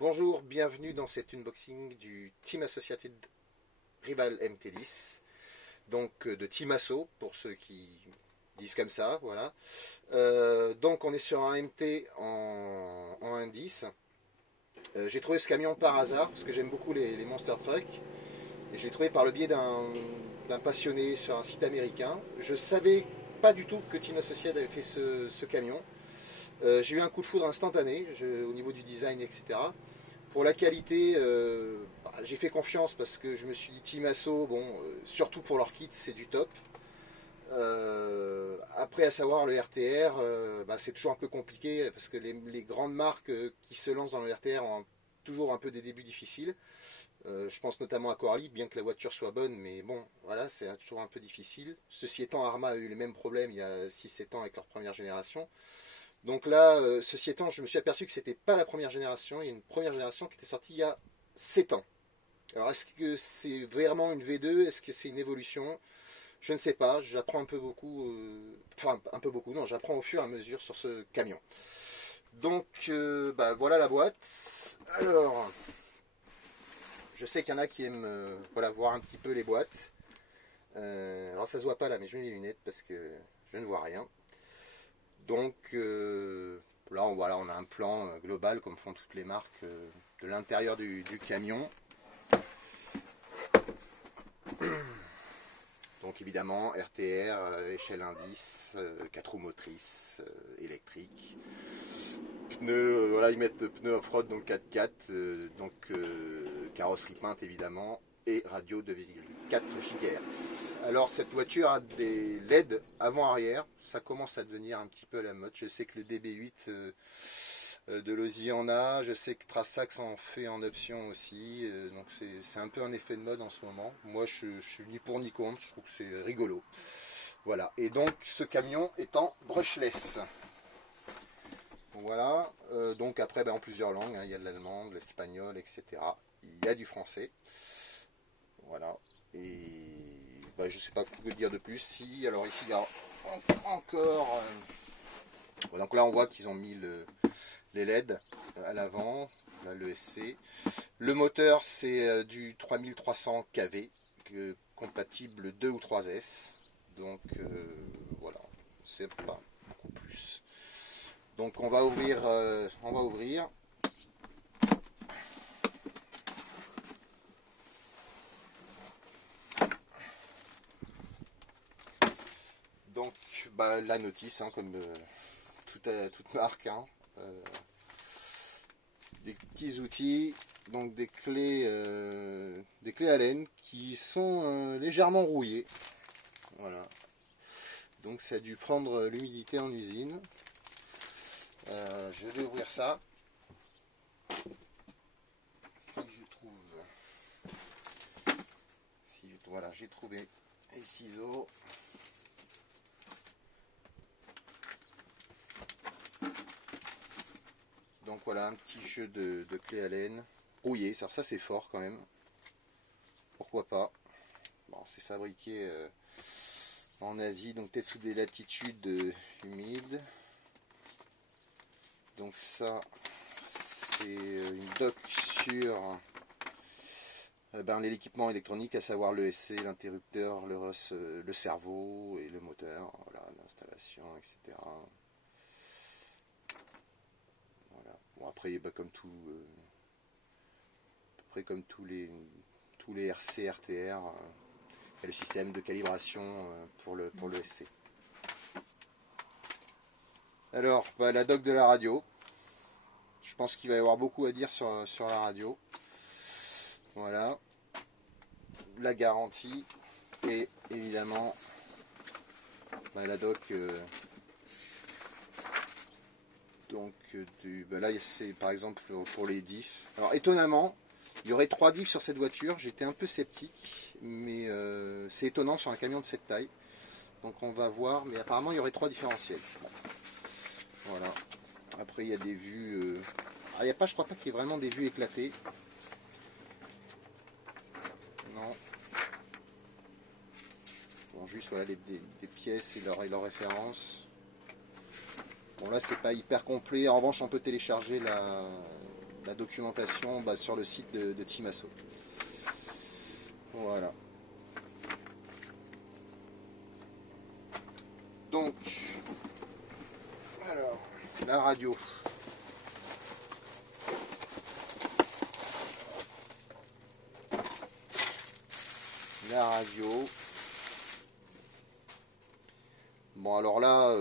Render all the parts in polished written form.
Bonjour, bienvenue dans cet unboxing du Team Associated Rival MT10, donc de Team Asso pour ceux qui disent comme ça, voilà. Donc on est sur un MT en 1.10. J'ai trouvé ce camion par hasard parce que j'aime beaucoup les Monster Truck et j'ai trouvé par le biais d'un passionné sur un site américain. Je savais pas du tout que Team Associated avait fait ce camion. J'ai eu un coup de foudre instantané au niveau du design, etc. Pour la qualité, j'ai fait confiance parce que je me suis dit Team Asso, bon, surtout pour leur kit, c'est du top. Après, à savoir le RTR, c'est toujours un peu compliqué parce que les grandes marques qui se lancent dans le RTR ont toujours un peu des débuts difficiles. Je pense notamment à Coralie, bien que la voiture soit bonne, mais bon, voilà, c'est toujours un peu difficile. Ceci étant, Arma a eu les mêmes problèmes il y a 6-7 ans avec leur première génération. Donc là, ceci étant, je me suis aperçu que c'était pas la première génération. Il y a une première génération qui était sortie il y a 7 ans. Alors est-ce que c'est vraiment une V2? Est-ce que c'est une évolution? Je ne sais pas. J'apprends un peu beaucoup. Enfin, un peu beaucoup. Non, j'apprends au fur et à mesure sur ce camion. Donc, voilà la boîte. Alors, je sais qu'il y en a qui aiment voilà, voir un petit peu les boîtes. Alors ça se voit pas là, mais je mets mes lunettes parce que je ne vois rien. Donc là, on a un plan global, comme font toutes les marques, de l'intérieur du camion. Donc évidemment, RTR, échelle indice, 4 roues motrices, électriques. Pneus, voilà, ils mettent pneus off-road, donc 4x4, carrosserie peinte évidemment, et radio 2,4 GHz. Alors cette voiture a des LED avant-arrière, ça commence à devenir un petit peu à la mode. Je sais que le DB8 de Losi en a, je sais que Trasax en fait en option aussi, donc c'est un peu un effet de mode en ce moment. Moi je suis ni pour ni contre, je trouve que c'est rigolo. Voilà, et donc ce camion est en brushless. Voilà, donc après en plusieurs langues, hein, il y a de l'allemand, de l'espagnol, etc. Il y a du français. Voilà, et je ne sais pas quoi dire de plus. Si, alors ici il y a encore. Donc là on voit qu'ils ont mis les LED à l'avant, là, le SC. Le moteur c'est du 3300 kV, compatible 2 ou 3S. Donc voilà, c'est pas beaucoup plus. Donc on va ouvrir. Donc la notice, hein, comme toute marque, hein, des petits outils, donc des clés Allen qui sont légèrement rouillées. Voilà. Donc ça a dû prendre l'humidité en usine. Je vais ouvrir ça. Voilà, j'ai trouvé les ciseaux. Donc voilà, un petit jeu de clés Allen rouillé. Alors ça c'est fort quand même. Pourquoi pas. Bon, c'est fabriqué en Asie, donc peut-être sous des latitudes humides. Donc ça, c'est une dock sur l'équipement électronique, à savoir le SC, l'interrupteur, le cerveau et le moteur. Voilà, l'installation, etc. Voilà. Bon, après, comme tout, à peu près comme tous les RC, RTR, il y a le système de calibration pour le SC. Alors, la dock de la radio. Je pense qu'il va y avoir beaucoup à dire sur la radio. Voilà. La garantie. Et évidemment, la dock. Là, c'est par exemple pour les diffs. Alors, étonnamment, il y aurait 3 diffs sur cette voiture. J'étais un peu sceptique, mais c'est étonnant sur un camion de cette taille. Donc, on va voir. Mais apparemment, il y aurait 3 différentiels. Voilà. Après, il y a des vues. Il n'y a pas, je crois pas qu'il y ait vraiment des vues éclatées. Non. Bon, juste voilà des pièces et leurs références. Bon, là, c'est pas hyper complet. En revanche, on peut télécharger la documentation sur le site de Timasso. Voilà. Donc, alors, la radio. La radio. Bon, alors là,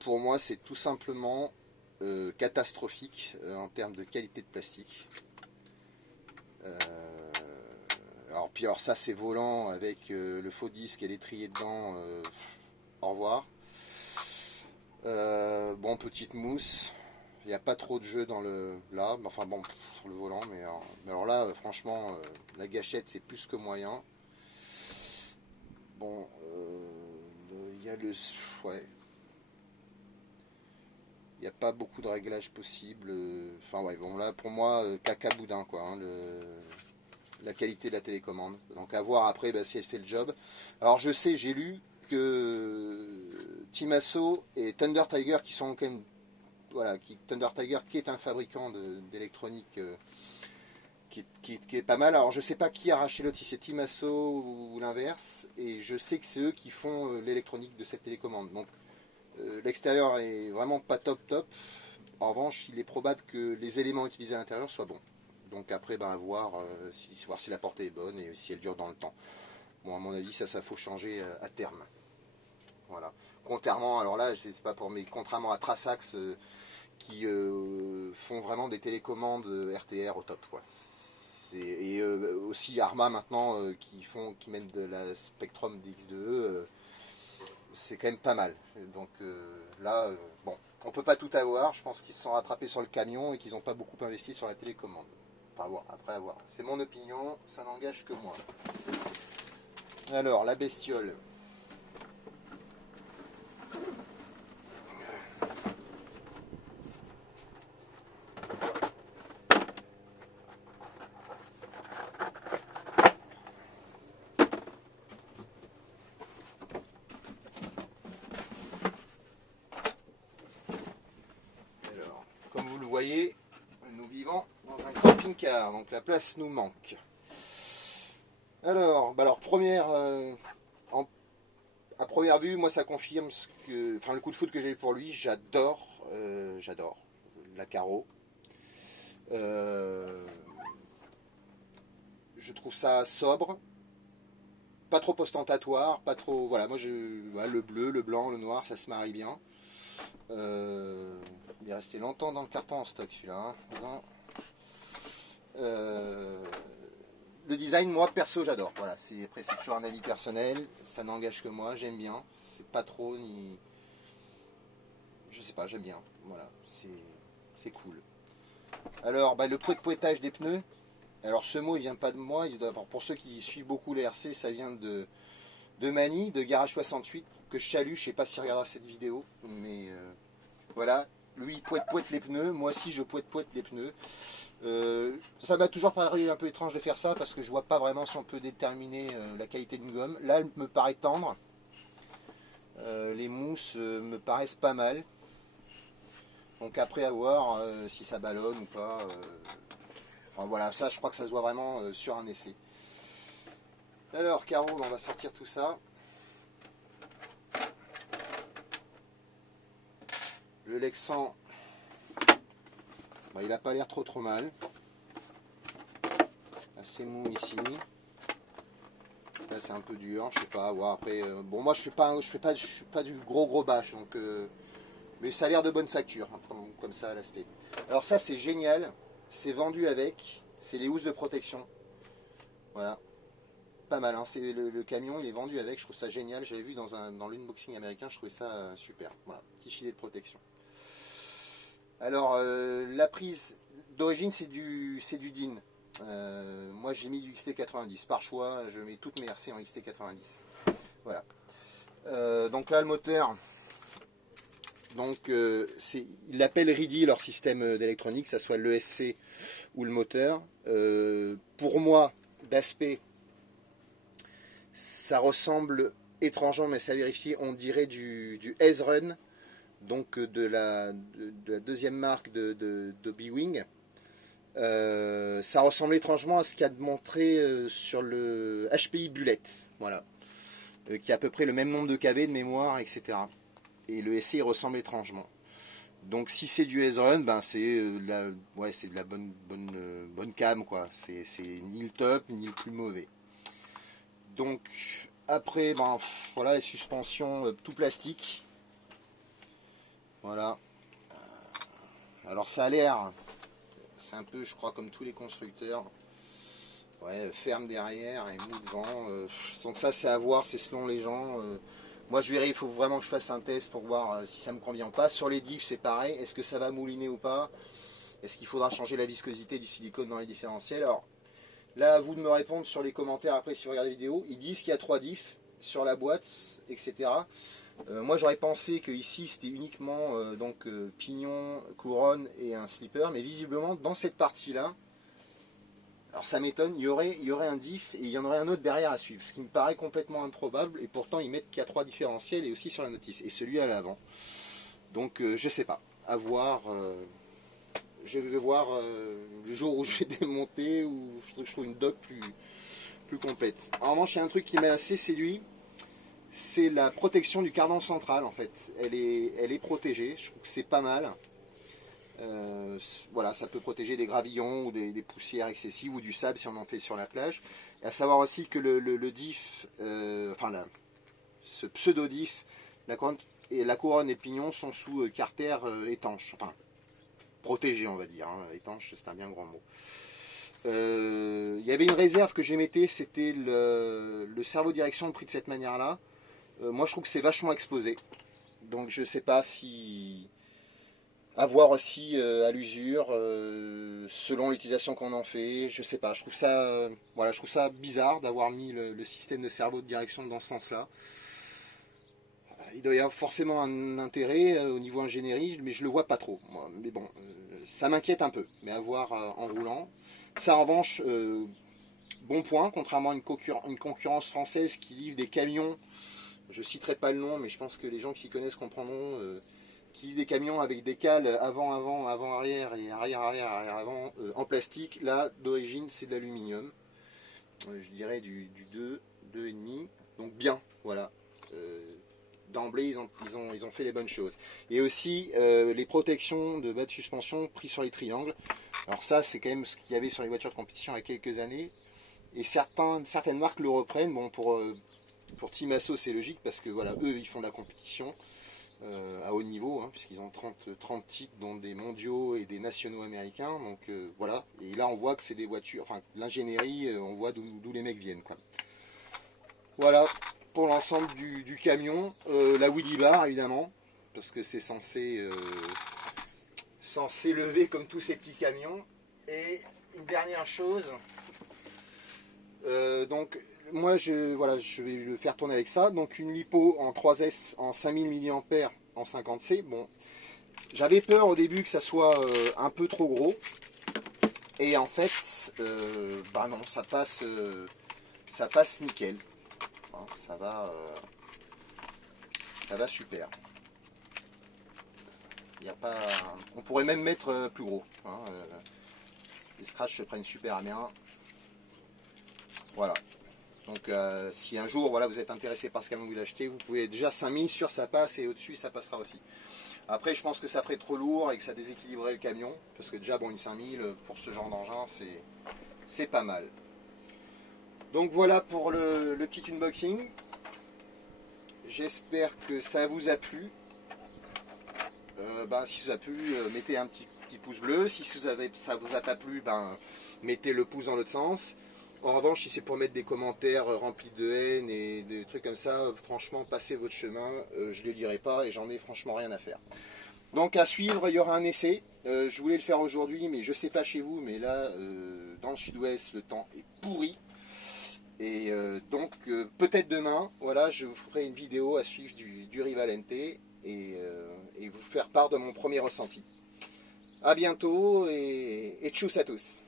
pour moi, c'est tout simplement catastrophique en termes de qualité de plastique. Alors ça, c'est volant avec le faux disque et l'étrier dedans. Au revoir. Bon, petite mousse. Il n'y a pas trop de jeu dans là, enfin bon, sur le volant, mais alors là, franchement, la gâchette, c'est plus que moyen. Bon, il y a ouais. Il n'y a pas beaucoup de réglages possibles. Enfin ouais, bon là, pour moi, caca boudin, quoi, hein, la qualité de la télécommande. Donc à voir après si elle fait le job. Alors je sais, j'ai lu que Timasso et Thunder Tiger, qui sont quand même... Voilà, Thunder Tiger qui est un fabricant d'électronique qui est pas mal. Alors je sais pas qui a racheté l'autre, si c'est Timasso ou l'inverse, et je sais que c'est eux qui font l'électronique de cette télécommande. Donc l'extérieur est vraiment pas top. En revanche, il est probable que les éléments utilisés à l'intérieur soient bons. Donc après, voir si la portée est bonne et si elle dure dans le temps. Bon, à mon avis, ça faut changer à terme. Voilà. Contrairement, alors là, c'est pas pour, mais contrairement à Trasax, qui font vraiment des télécommandes RTR au top, quoi. Et aussi Arma maintenant qui mènent de la Spectrum DX2E, c'est quand même pas mal. Donc là, bon, on peut pas tout avoir. Je pense qu'ils se sont rattrapés sur le camion et qu'ils n'ont pas beaucoup investi sur la télécommande. Enfin, voir, après avoir. C'est mon opinion, ça n'engage que moi. Alors, la bestiole. Comme vous le voyez, nous vivons dans un camping-car, donc la place nous manque. Alors, à première vue, moi ça confirme le coup de foudre que j'ai eu pour lui. J'adore la Caro. Je trouve ça sobre, pas trop ostentatoire, pas trop. Voilà, moi le bleu, le blanc, le noir, ça se marie bien. Il est resté longtemps dans le carton en stock celui-là. Le design, moi perso, j'adore. Voilà, après c'est toujours un avis personnel, ça n'engage que moi, j'aime bien. C'est pas trop ni. Je sais pas, j'aime bien. Voilà, c'est cool. Alors, le poêtage des pneus. Alors ce mot il vient pas de moi, pour ceux qui suivent beaucoup les RC, ça vient de Mani, de Garage 68, que je salue, je sais pas s'il regardera cette vidéo, mais voilà, lui il poète les pneus, moi aussi je poète les pneus. Ça m'a toujours paru un peu étrange de faire ça, parce que je vois pas vraiment si on peut déterminer la qualité d'une gomme. Là elle me paraît tendre, les mousses me paraissent pas mal, donc après à voir si ça ballonne ou pas. Enfin voilà, ça je crois que ça se voit vraiment sur un essai. Alors Caro, on va sortir tout ça. Le Lexan, il n'a pas l'air trop mal. Assez mou ici. Là c'est un peu dur, je sais pas. Ouais, après, bon moi je fais pas du gros bâche, donc mais ça a l'air de bonne facture, hein, comme ça à l'aspect. Alors ça c'est génial. C'est vendu avec, c'est les housses de protection. Voilà, pas mal, hein. Le camion il est vendu avec, je trouve ça génial. J'avais vu dans l'unboxing américain, je trouvais ça super. Voilà, petit filet de protection. Alors la prise d'origine c'est du DIN. Moi j'ai mis du XT90. Par choix, je mets toutes mes RC en XT90. Voilà. Donc là le moteur. Donc ils l'appellent RIDI, leur système d'électronique, que ce soit l'ESC ou le moteur. Pour moi, d'aspect, ça ressemble étrangement, mais ça vérifie, on dirait du S-Run donc de la deuxième marque de B-Wing. Ça ressemble étrangement à ce qu'a montré sur le HPI Bullet, voilà, qui a à peu près le même nombre de KV de mémoire, etc. Et le SC ressemble étrangement. Donc si c'est du S-Run, ben c'est de la bonne cam, quoi. C'est ni le top ni le plus mauvais. Donc après, ben voilà, les suspensions tout plastique. Voilà. Alors ça a l'air, c'est un peu, je crois, comme tous les constructeurs. Ouais, ferme derrière et mou devant. Donc ça c'est à voir, c'est selon les gens. Moi je verrai, il faut vraiment que je fasse un test pour voir si ça me convient ou pas. Sur les diffs c'est pareil, est-ce que ça va mouliner ou pas? Est-ce qu'il faudra changer la viscosité du silicone dans les différentiels? Alors là à vous de me répondre sur les commentaires après si vous regardez la vidéo. Ils disent qu'il y a 3 diffs sur la boîte, etc. Moi j'aurais pensé que ici c'était uniquement pignon, couronne et un slipper, mais visiblement dans cette partie là, alors ça m'étonne, il y aurait un diff et il y en aurait un autre derrière à suivre, ce qui me paraît complètement improbable, et pourtant ils mettent qu'il y a 3 différentiels et aussi sur la notice, et celui à l'avant. Donc je sais pas, à voir, je vais voir le jour où je vais démonter, ou je trouve une dock plus complète. En revanche il y a un truc qui m'a assez séduit, c'est la protection du cardan central en fait, elle est protégée, je trouve que c'est pas mal. Voilà, ça peut protéger des gravillons ou des poussières excessives ou du sable si on en fait sur la plage. Et à savoir aussi que le diff, ce pseudo-diff, la couronne et le pignon sont sous carter étanche, enfin protégé on va dire, hein. Étanche c'est un bien grand mot. Il y avait une réserve que j'émettais, c'était le cerveau direction pris de cette manière là. Moi je trouve que c'est vachement exposé, donc je sais pas si... À voir aussi à l'usure, selon l'utilisation qu'on en fait, je sais pas, je trouve ça, voilà, je trouve ça bizarre d'avoir mis le système de cerveau de direction dans ce sens-là. Il doit y avoir forcément un intérêt au niveau ingénierie, mais je le vois pas trop, moi. Mais bon, ça m'inquiète un peu, mais à voir en roulant. Ça en revanche, bon point, contrairement à une concurrence française qui livre des camions, je citerai pas le nom, mais je pense que les gens qui s'y connaissent comprendront, qui livre des camions avec des cales avant-arrière et arrière-arrière-arrière-avant en plastique. Là, d'origine, c'est de l'aluminium. Je dirais du 2, 2,5. Donc bien, voilà. D'emblée, ils ont fait les bonnes choses. Et aussi, les protections de bas de suspension prises sur les triangles. Alors ça, c'est quand même ce qu'il y avait sur les voitures de compétition il y a quelques années. Et certaines marques le reprennent. Bon, pour Team Asso, c'est logique parce que voilà, eux, ils font de la compétition. À haut niveau, hein, puisqu'ils ont 30 titres, dont des mondiaux et des nationaux américains. Donc voilà, et là on voit que c'est des voitures, enfin l'ingénierie, on voit d'où les mecs viennent, quoi. Voilà pour l'ensemble du camion. La wheelie bar évidemment, parce que c'est censé lever comme tous ces petits camions. Et une dernière chose, donc moi je vais le faire tourner avec ça, donc une lipo en 3S en 5000 mAh en 50C. Bon, j'avais peur au début que ça soit un peu trop gros, et en fait bah non, ça passe nickel, hein, ça va super. Y a pas, on pourrait même mettre plus gros, hein, les scratchs se prennent super bien. Voilà. Donc si un jour voilà, vous êtes intéressé par ce camion que vous l'achetez, vous pouvez déjà 5000 sur ça passe, et au-dessus ça passera aussi. Après je pense que ça ferait trop lourd et que ça déséquilibrerait le camion, parce que déjà bon, une 5000 pour ce genre d'engin c'est pas mal. Donc voilà pour le petit unboxing. J'espère que ça vous a plu. Si ça vous a plu, mettez un petit pouce bleu. Si ça vous a pas plu, mettez le pouce dans l'autre sens. En revanche, si c'est pour mettre des commentaires remplis de haine et des trucs comme ça, franchement, passez votre chemin, je ne les lirai pas et j'en ai franchement rien à faire. Donc à suivre, il y aura un essai. Je voulais le faire aujourd'hui, mais je ne sais pas chez vous, mais là, dans le sud-ouest, le temps est pourri. Et donc, peut-être demain, voilà, je vous ferai une vidéo à suivre du Rivalente et vous faire part de mon premier ressenti. A bientôt et tchuss à tous.